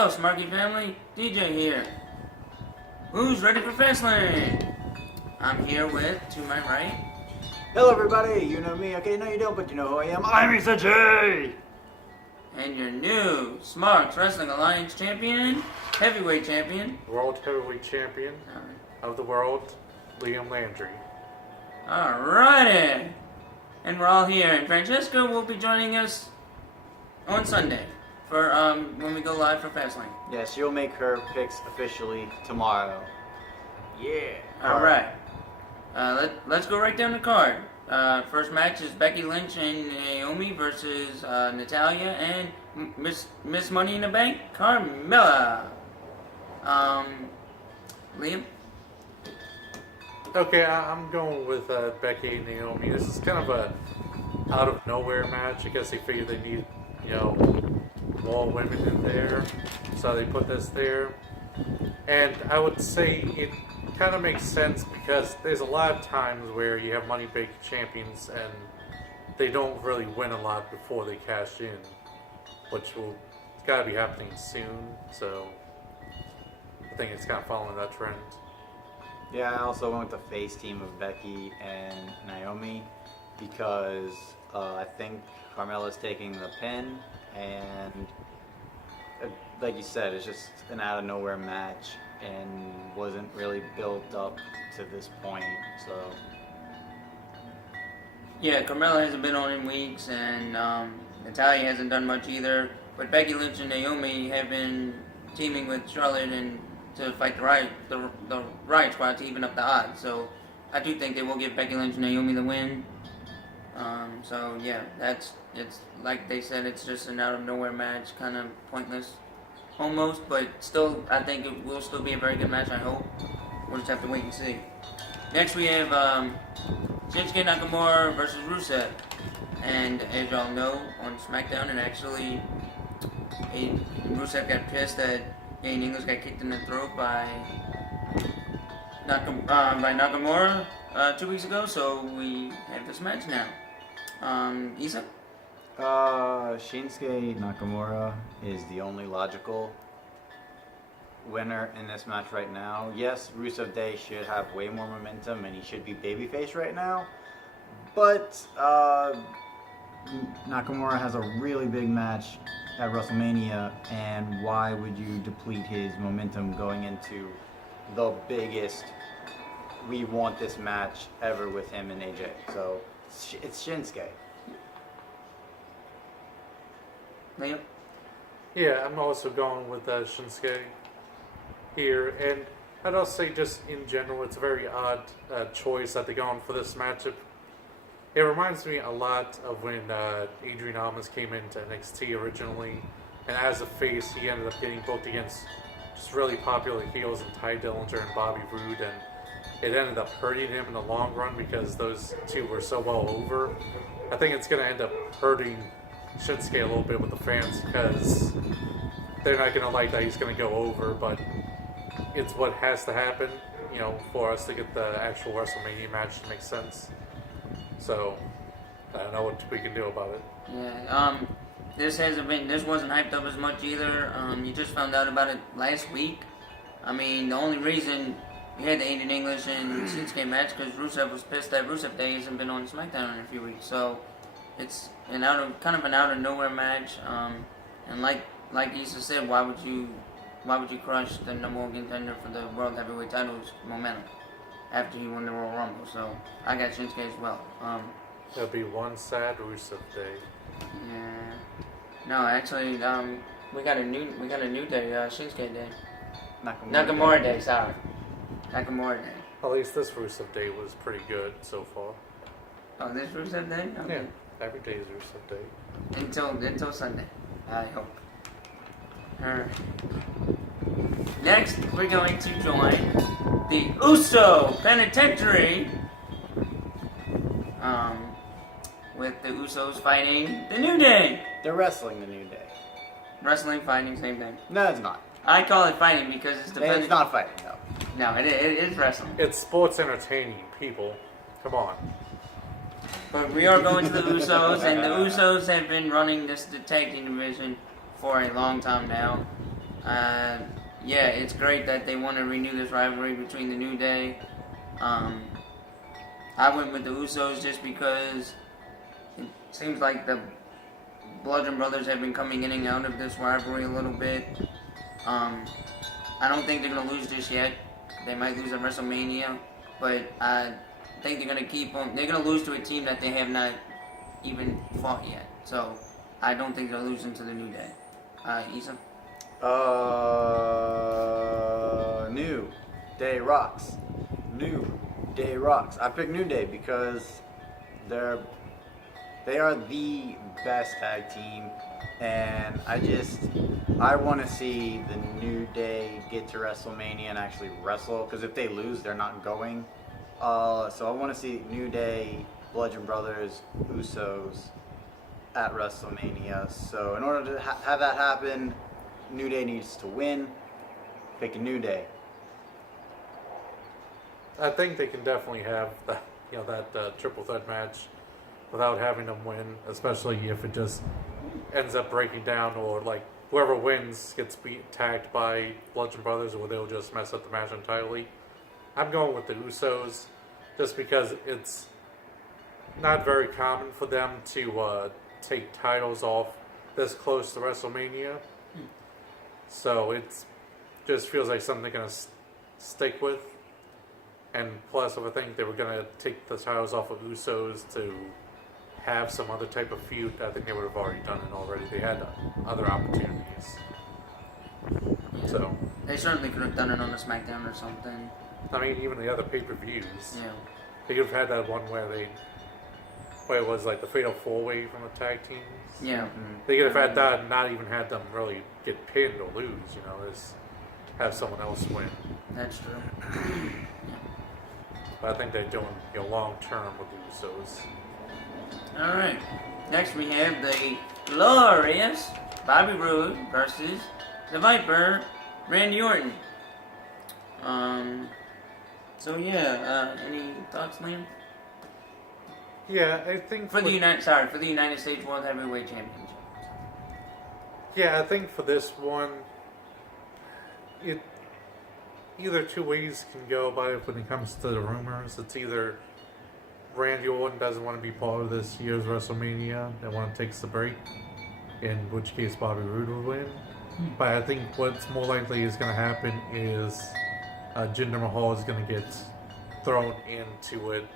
Hello, Smarky family. DJ here. Who's ready for FastLane? I'm here with, to my right. Hello everybody, you know me, okay, no you don't, but you know who I am. I'm Isa J! And your new Smarks Wrestling Alliance champion, heavyweight champion. World heavyweight champion of the world, Liam Landry. Alrighty. And we're all here. And Francesca will be joining us on Sunday for when we go live for FastLane. Yes, you'll make her picks officially tomorrow. Yeah. Alright. Let's go right down the card. First match is Becky Lynch and Naomi versus Natalya and Miss Money in the Bank, Carmella. Liam? Okay, I'm going with Becky and Naomi. This is kind of a out of nowhere match. I guess they figured they need, more women in there, so they put this there. And I would say it kind of makes sense because there's a lot of times where you have money bank champions and they don't really win a lot before they cash in, which will gotta be happening soon. So I think it's kind of following that trend. Yeah, I also went with the face team of Becky and Naomi because I think Carmella's taking the pin, and like you said, it's just an out of nowhere match and wasn't really built up to this point, so. Yeah, Carmella hasn't been on in weeks, and Natalya hasn't done much either. But Becky Lynch and Naomi have been teaming with Charlotte and to fight the Riot Squad to even up the odds. So I do think they will give Becky Lynch and Naomi the win. So yeah, it's like they said, it's just an out of nowhere match, kind of pointless, almost. But still, I think it will still be a very good match. I hope. We'll just have to wait and see. Next we have Shinsuke Nakamura versus Rusev, and as y'all know, on SmackDown, and actually, Rusev got pissed that Dean English got kicked in the throat by Nakamura 2 weeks ago, so we have this match now. Isa? Shinsuke Nakamura is the only logical winner in this match right now. Yes, Rusev Day should have way more momentum and he should be babyface right now, but Nakamura has a really big match at WrestleMania, and why would you deplete his momentum going into the biggest we want this match ever with him and AJ? So it's Shinsuke. Liam? Yeah, I'm also going with Shinsuke here, and I'd also say just in general, it's a very odd choice that they're going for this matchup. It reminds me a lot of when Adrian Almas came into NXT originally, and as a face, he ended up getting booked against just really popular heels in Ty Dillinger and Bobby Roode, and it ended up hurting him in the long run because those two were so well over. I think it's going to end up hurting Shinsuke a little bit with the fans because they're not going to like that he's going to go over, but it's what has to happen, for us to get the actual WrestleMania match to make sense. So, I don't know what we can do about it. Yeah, this wasn't hyped up as much either. You just found out about it last week. I mean, the only reason you had the Aiden English and Shinsuke match because Rusev was pissed that Rusev Day hasn't been on SmackDown in a few weeks. So, it's kind of an out of nowhere match. And like Issa said, why would you crush the number one contender for the World Heavyweight title's momentum after he won the Royal Rumble? So I got Shinsuke as well. It'll be one sad Rusev Day. Yeah. No, actually, we got a new day, Shinsuke Day. Nakamura Day, sorry. Nakamura Day. At least this Rusev Day was pretty good so far. Oh, this Rusev Day? Okay. Yeah, every day is Rusev Day. Until Sunday, I hope. Alright. Next, we're going to join the Uso Penitentiary. With the Usos fighting the New Day. They're wrestling the New Day. Wrestling, fighting, same thing. No, it's not. I call it fighting because it's It's not fighting, no. No, it is wrestling. It's sports entertaining, people. Come on. But we are going to the Usos, and the Usos have been running the tag team division for a long time now. Yeah, it's great that they want to renew this rivalry between the New Day. I went with the Usos just because it seems like the Bludgeon Brothers have been coming in and out of this rivalry a little bit. I don't think they're going to lose just yet. They might lose at WrestleMania, but I think they're going to keep on. They're going to lose to a team that they have not even fought yet. So I don't think they're losing to the New Day. Issa? New Day rocks. New Day rocks. I picked New Day because they are the best tag team, and I want to see the New Day get to WrestleMania and actually wrestle, because if they lose, they're not going. So I want to see New Day, Bludgeon Brothers, Usos at WrestleMania. So in order to have that happen, New Day needs to win. Pick a New Day. I think they can definitely have that triple threat match without having them win, especially if it just ends up breaking down, or like whoever wins gets tagged by Bludgeon Brothers, or they'll just mess up the match entirely. I'm going with the Usos just because it's not very common for them to take titles off this close to WrestleMania. So it just feels like something they're going to stick with. And plus, if I think they were going to take the titles off of Usos to have some other type of feud, I think they would have already done it already. They had other opportunities. So They certainly could have done it on a SmackDown or something. I mean, even the other pay-per-views. Yeah. They could have had that one where it was like the Fatal 4-Way from the tag teams. Yeah. They could have had that and not even had them really get pinned or lose, just have someone else win. That's true. But I think they're doing long term with the Usos. Alright. Next we have the glorious Bobby Roode versus the Viper, Randy Orton. Any thoughts, Liam? Yeah, I think For the United States World Heavyweight Championship. Yeah, I think for this one, either two ways can go about it when it comes to the rumors. It's either Randy Orton doesn't want to be part of this year's WrestleMania, they want to take the break, in which case Bobby Roode will win. But I think what's more likely is going to happen is Jinder Mahal is going to get thrown into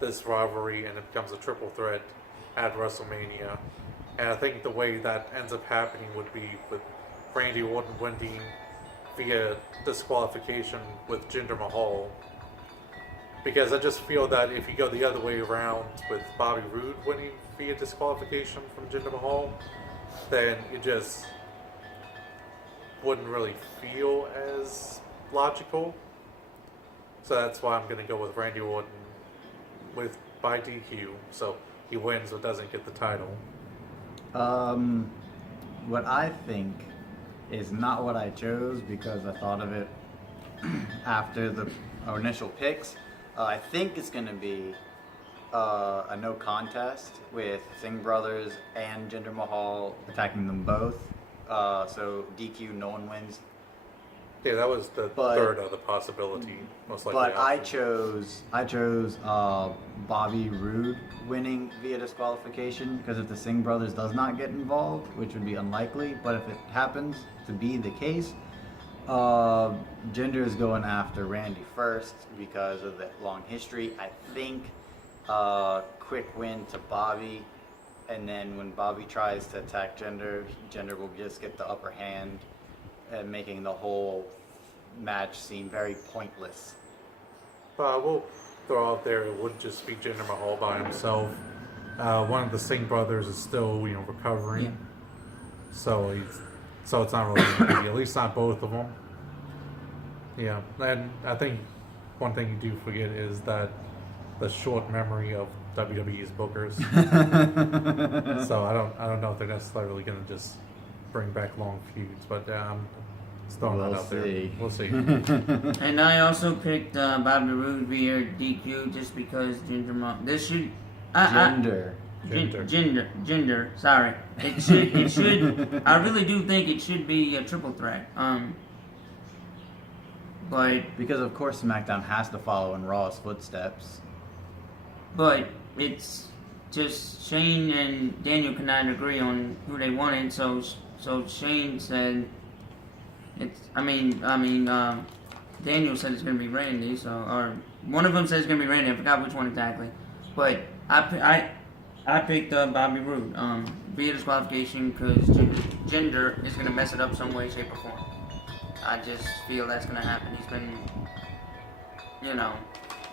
this rivalry, and it becomes a triple threat at WrestleMania. And I think the way that ends up happening would be with Randy Orton winning via disqualification with Jinder Mahal. Because I just feel that if you go the other way around with Bobby Roode winning via disqualification from Jinder Mahal, then it just wouldn't really feel as logical. So that's why I'm going to go with Randy Orton by DQ. So he wins but doesn't get the title. What I think is not what I chose, because I thought of it after our initial picks. I think it's going to be a no contest with Singh Brothers and Jinder Mahal attacking them both. So DQ, no one wins. Yeah, that was the third other possibility, most likely. But I chose Bobby Roode winning via disqualification, because if the Singh Brothers does not get involved, which would be unlikely, but if it happens to be the case, Jinder is going after Randy first because of the long history. I think quick win to Bobby, and then when Bobby tries to attack Jinder will just get the upper hand, and making the whole match seem very pointless. We'll throw out there it would just be Jinder Mahal by himself. One of the Singh brothers is still recovering, Yeah. so it's not really going to be, at least not both of them. Yeah, and I think one thing you do forget is that the short memory of WWE's bookers. So I don't know if they're necessarily going to just bring back long feuds, but just throwing that out there. We'll see. And I also picked Bobby Roode via DQ just because Jinder Mahal. Gender. Sorry. It should. I really do think it should be a triple threat. But Because of course SmackDown has to follow in Raw's footsteps. But it's just Shane and Daniel could not agree on who they wanted, so Shane said it's. Daniel said it's gonna be Randy, or one of them said it's gonna be Randy. I forgot which one exactly, but I picked Bobby Roode via disqualification because gender is gonna mess it up some way, shape, or form. I just feel that's gonna happen. He's been,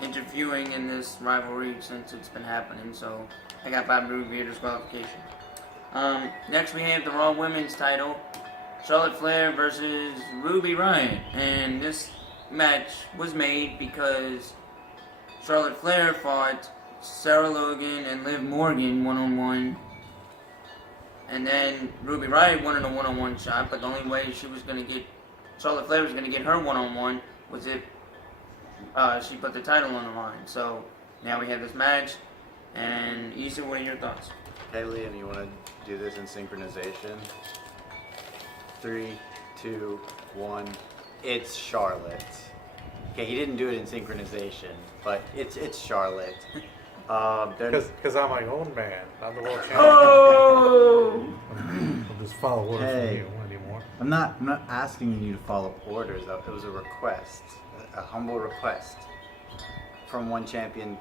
interviewing in this rivalry since it's been happening, so I got Bobby Roode via disqualification. Next we have the Raw Women's title, Charlotte Flair versus Ruby Riott, and this match was made because Charlotte Flair fought Sarah Logan and Liv Morgan one-on-one, and then Ruby Riott wanted a one-on-one shot, but the only way Charlotte Flair was going to get her one-on-one was if she put the title on the line. So now we have this match, and Issa, what are your thoughts? Hey Liam, you want to do this in synchronization? 3, 2, 1. It's Charlotte. Okay, he didn't do it in synchronization, but it's Charlotte. Because I'm my own man. I'm the world champion. Oh! I'll just follow orders from you anymore. I'm not asking you to follow orders. It was a request, a humble request from one champion,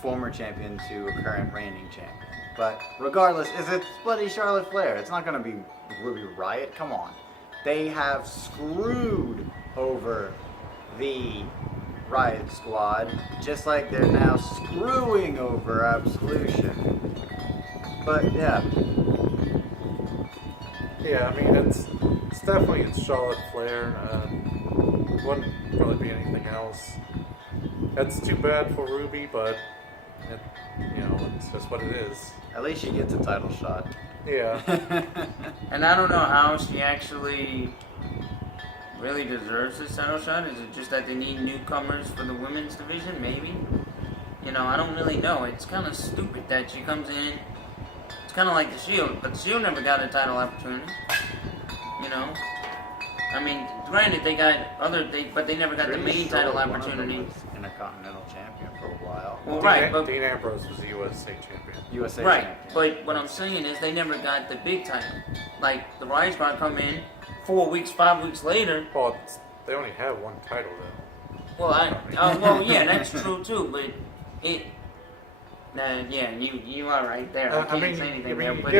former champion, to a current reigning champion. But regardless, it's bloody Charlotte Flair. It's not going to be Ruby Riott. Come on. They have screwed over the Riot Squad, just like they're now screwing over Absolution. But yeah. Yeah, I mean, it's definitely Charlotte Flair. Wouldn't really be anything else. That's too bad for Ruby, but it's just what it is. At least she gets a title shot. Yeah. And I don't know how she actually really deserves this title shot. Is it just that they need newcomers for the women's division? Maybe. I don't really know. It's kind of stupid that she comes in. It's kind of like the Shield, but the Shield never got a title opportunity. I mean, granted they got but they never got the main title opportunity. Was Intercontinental champion for a while. Well, right, but Dean Ambrose was the USA champion. USA right, champion. but what I'm saying is they never got the big title. Like the Riot Squad come in 4 weeks, 5 weeks later. Well, they only have one title though. Well, yeah, that's true too. But you are right there. I can't say anything there. But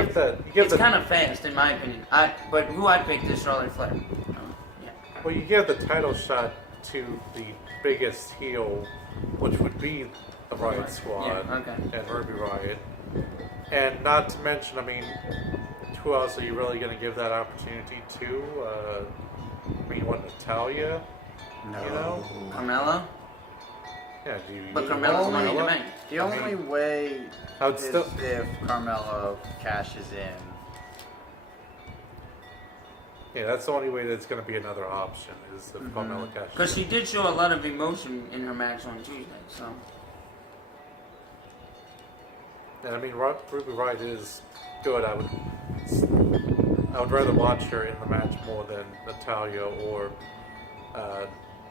it's kind of fast in my opinion. But who I picked is Charlotte Flair. Yeah. Well, you give the title shot to the biggest heel, which would be the Riot Squad and Ruby Riott. And not to mention, I mean, who else are you really going to give that opportunity to? Natalia? No. Carmella? Yeah, But Carmella's money in the bank. The only way is if Carmella cashes in. Yeah, that's the only way that's going to be another option, is if Carmella cashes in. Because she did show a lot of emotion in her match on Tuesday, so. And I mean, Ruby Riott is good. I would rather watch her in the match more than Natalia or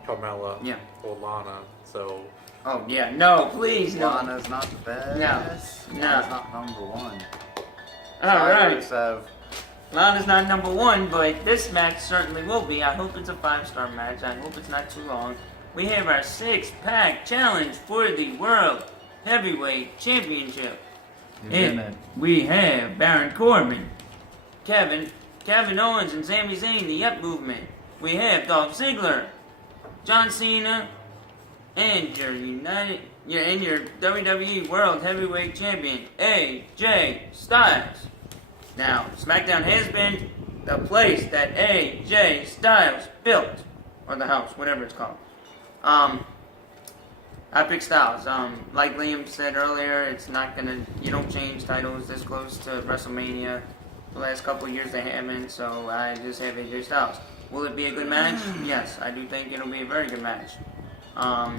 Carmella or Lana. So. Oh yeah, no, please no. Lana's not the best. No. Lana's not number one. All right. Lana's not number one, but this match certainly will be. I hope it's a 5-star match. I hope it's not too long. We have our 6-pack challenge for the World Heavyweight Championship. And we have Baron Corbin, Kevin Owens, and Sami Zayn, the Yup Movement. We have Dolph Ziggler, John Cena, and your WWE World Heavyweight Champion, AJ Styles. Now, SmackDown has been the place that AJ Styles built, or the house, whatever it's called. I picked Styles. Like Liam said earlier, you don't change titles this close to WrestleMania. The last couple of years they haven't, so I just have AJ Styles. Will it be a good match? Yes, I do think it'll be a very good match. I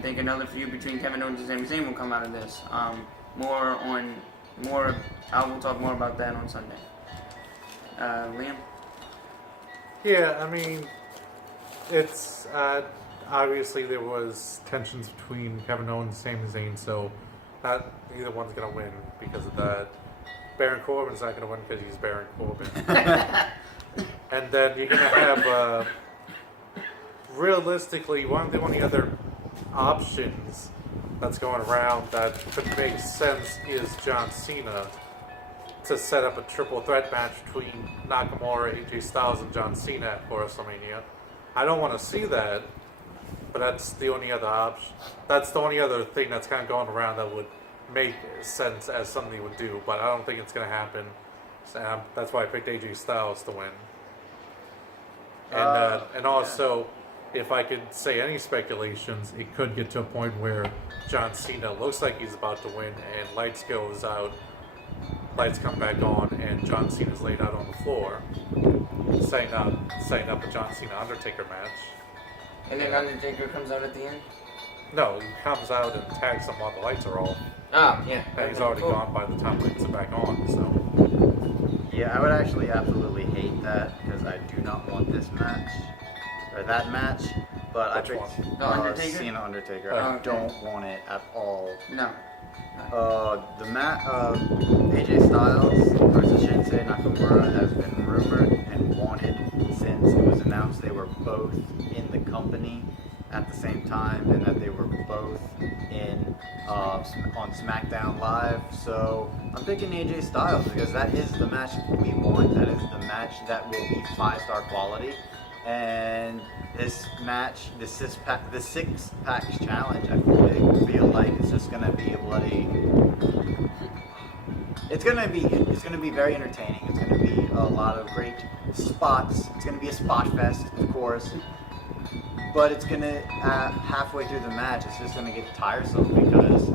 think another feud between Kevin Owens and Sami Zayn will come out of this. I will talk more about that on Sunday. Liam? Yeah, I mean, it's obviously there was tensions between Kevin Owens and Sami Zayn, so not either one's gonna win because of that. Baron Corbin's not gonna win because he's Baron Corbin. And then you're gonna have realistically one of the other options that's going around that could make sense is John Cena to set up a triple threat match between Nakamura, AJ Styles, and John Cena at WrestleMania. I don't want to see that, but that's the only other option. That's the only other thing that's kind of going around that would make sense as something they would do, but I don't think it's going to happen. That's why I picked AJ Styles to win. And also, if I could say any speculations, it could get to a point where John Cena looks like he's about to win, and lights goes out, lights come back on, and John Cena's laid out on the floor, setting up a John Cena Undertaker match. And then Undertaker comes out at the end? No, he comes out and tags him while the lights are off. Oh, yeah. And he's already gone by the time lights are back on, so. Yeah, I would actually absolutely hate that because I do not want this match or that match. But Which I picked The Undertaker? Cena Undertaker. Oh, I okay. don't want it at all. No. AJ Styles versus Shinsuke Nakamura has been rumored and wanted since it was announced they were both in the company at the same time and that they were both in on SmackDown Live. So I'm picking AJ Styles because that is the match we want. That is the match that will be 5-star quality. And this match, the six-pack challenge, I feel like it's just gonna be a bloody. It's gonna be very entertaining. It's gonna be a lot of great spots. It's gonna be a spot fest, of course. But it's gonna halfway through the match, it's just gonna get tiresome because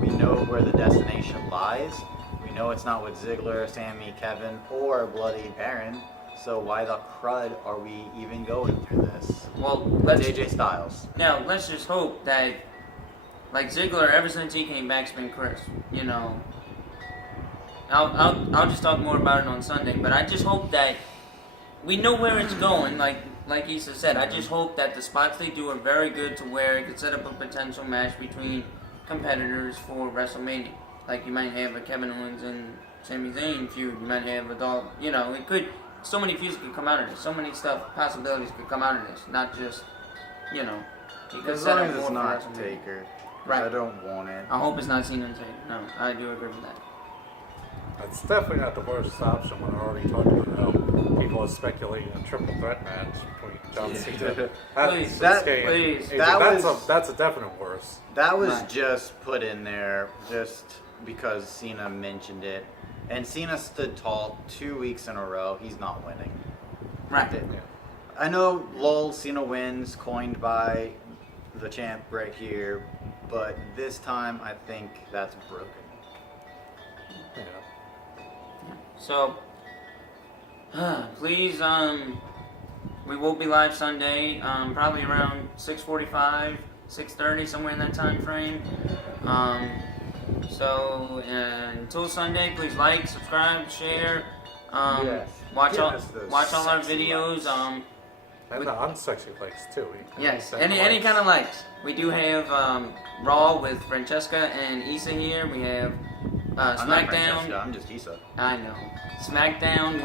we know where the destination lies. We know it's not with Ziggler, Sammy, Kevin, or Bloody Baron. So why the crud are we even going through this? Well, It's AJ Styles. Now, let's just hope that, like Ziggler, ever since he came back's been crisp. You know, I'll just talk more about it on Sunday. But I just hope that we know where it's going. Like Issa said, I just hope that the spots they do are very good to where it could set up a potential match between competitors for WrestleMania. Like you might have a Kevin Owens and Sami Zayn feud. You might have a dog. You know, it could. So many feuds could come out of this. So many possibilities could come out of this. Not just, you know, you could As set long up as more it's for not WrestleMania. Taker. Right. I don't want it. I hope it's not Cena and Taker. No, I do agree with that. It's definitely not the worst option when I already talked about how people are speculating a triple threat match between John Cena. Please, Shinsuke and AJ. That's a definite worse. That was Right. just put in there just because Cena mentioned it. And Cena stood tall 2 weeks in a row. He's not winning. Right. Yeah. I know, lol, Cena wins, coined by the champ right here. But this time, I think that's broken. Yeah. So, please, we will be live Sunday, probably around 6:45, 6:30, somewhere in that time frame. So, until Sunday, please like, subscribe, share, Yes. watch Give all us those our sexy videos. likes. And the unsexy likes too. Yes, any kind of likes. We do have Raw with Francesca and Issa here. We have I'm not SmackDown. Francesca, I'm just Issa. I know. SmackDown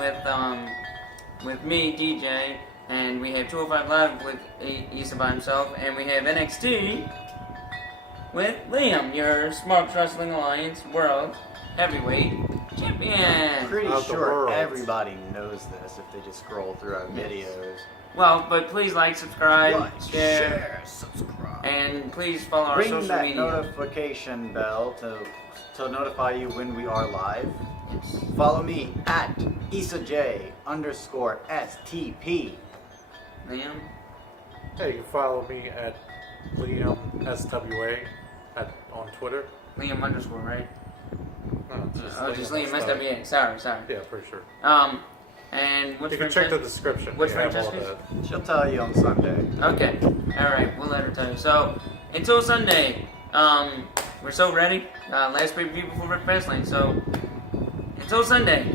with me, DJ, and we have 205 Live with Issa by himself, and we have NXT with Liam, your Smart Wrestling Alliance World Heavyweight Champion. Pretty Of the sure world. everybody knows this if they just scroll through our videos. Well, but please like, subscribe, Like, share, share, subscribe. and please follow our Ring social that media. notification bell to notify you when we are live. Yes. Follow me at IsaJ_STP. Liam. Hey, you can follow me at Liam SWA on Twitter. Liam _, right? No, Just Liam SWA. SWA. Sorry. Yeah, for sure. And what's You can check the description. What's We have all Francesca's? that. She'll tell you on Sunday. Okay. Alright, we'll let her tell you. So, until Sunday, we're so ready. Last pay-per-view before FastLane. So until Sunday.